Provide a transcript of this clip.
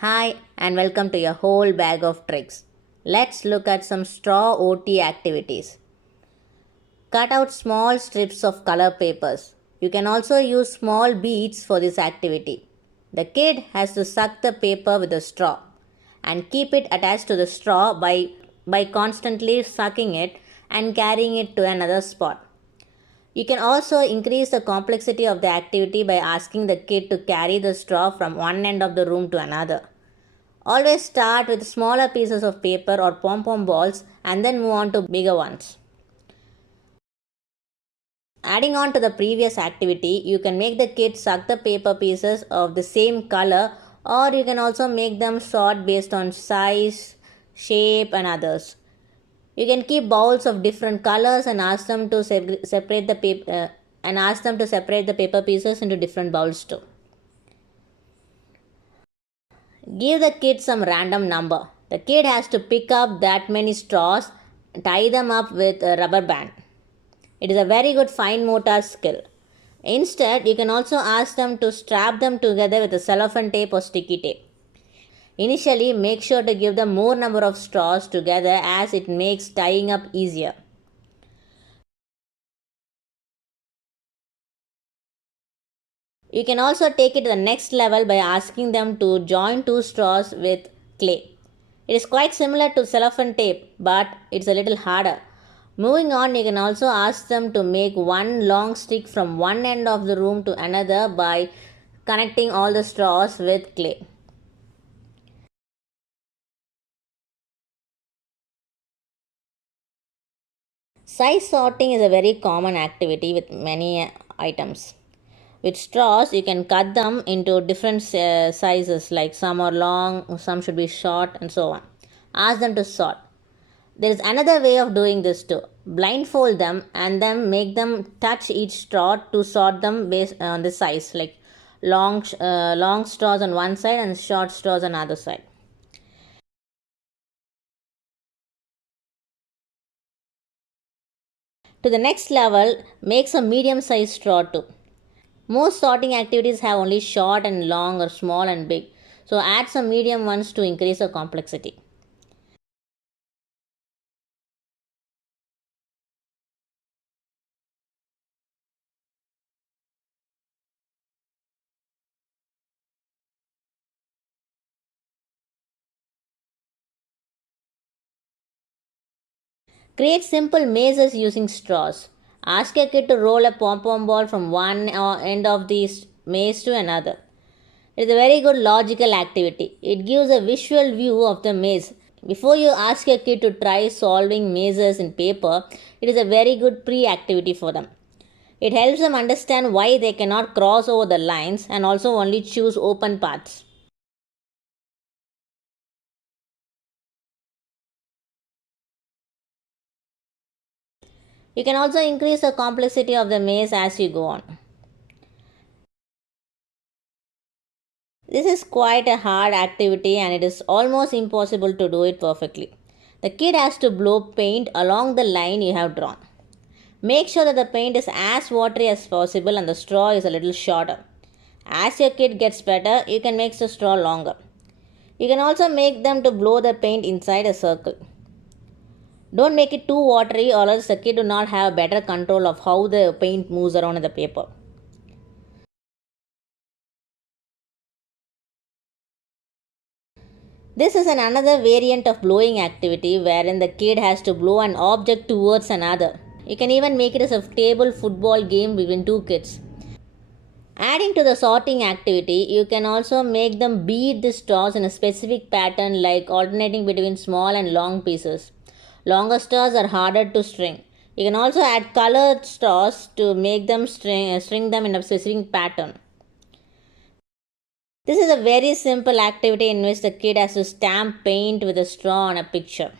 Hi and welcome to your whole bag of tricks. Let's look at some straw OT activities. Cut out small strips of color papers. You can also use small beads for this activity. The kid has to suck the paper with a straw and keep it attached to the straw by constantly sucking it and carrying it to another spot. You can also increase the complexity of the activity by asking the kid to carry the straw from one end of the room to another. Always start with smaller pieces of paper or pom-pom balls and then move on to bigger ones. Adding on to the previous activity, you can make the kids suck the paper pieces of the same color, or you can also make them sort based on size, shape and others. You can keep bowls of different colors and ask them to separate the paper pieces into different bowls too. Give the kid some random number. The kid has to pick up that many straws, tie them up with a rubber band. It is a very good fine motor skill. Instead, you can also ask them to strap them together with a cellophane tape or sticky tape. Initially, make sure to give them more number of straws together as it makes tying up easier. You can also take it to the next level by asking them to join two straws with clay. It is quite similar to cellophane tape, but it's a little harder. Moving on, you can also ask them to make one long stick from one end of the room to another by connecting all the straws with clay. Size sorting is a very common activity with many items. With straws, you can cut them into different sizes, like some are long, some should be short, and so on. Ask them to sort. There is another way of doing this too. Blindfold them and then make them touch each straw to sort them based on the size, like long straws on one side and short straws on the other side. To the next level, make some medium sized straw too. Most sorting activities have only short and long or small and big, so add some medium ones to increase the complexity. Create simple mazes using straws. Ask a kid to roll a pom pom ball from one end of the maze to another. It is a very good logical activity. It gives a visual view of the maze. Before you ask a kid to try solving mazes in paper, it is a very good pre activity for them. It helps them understand why they cannot cross over the lines and also only choose open paths. You can also increase the complexity of the maze as you go on. This is quite a hard activity and it is almost impossible to do it perfectly. The kid has to blow paint along the line you have drawn. Make sure that the paint is as watery as possible and the straw is a little shorter. As your kid gets better, you can make the straw longer. You can also make them to blow the paint inside a circle. Don't make it too watery or else the kid do not have better control of how the paint moves around in the paper. This is another variant of blowing activity wherein the kid has to blow an object towards another. You can even make it as a table football game between two kids. Adding to the sorting activity, you can also make them beat the straws in a specific pattern, like alternating between small and long pieces. Longer straws are harder to string. You can also add colored straws to make them string them in a specific pattern. This is a very simple activity in which the kid has to stamp paint with a straw on a picture.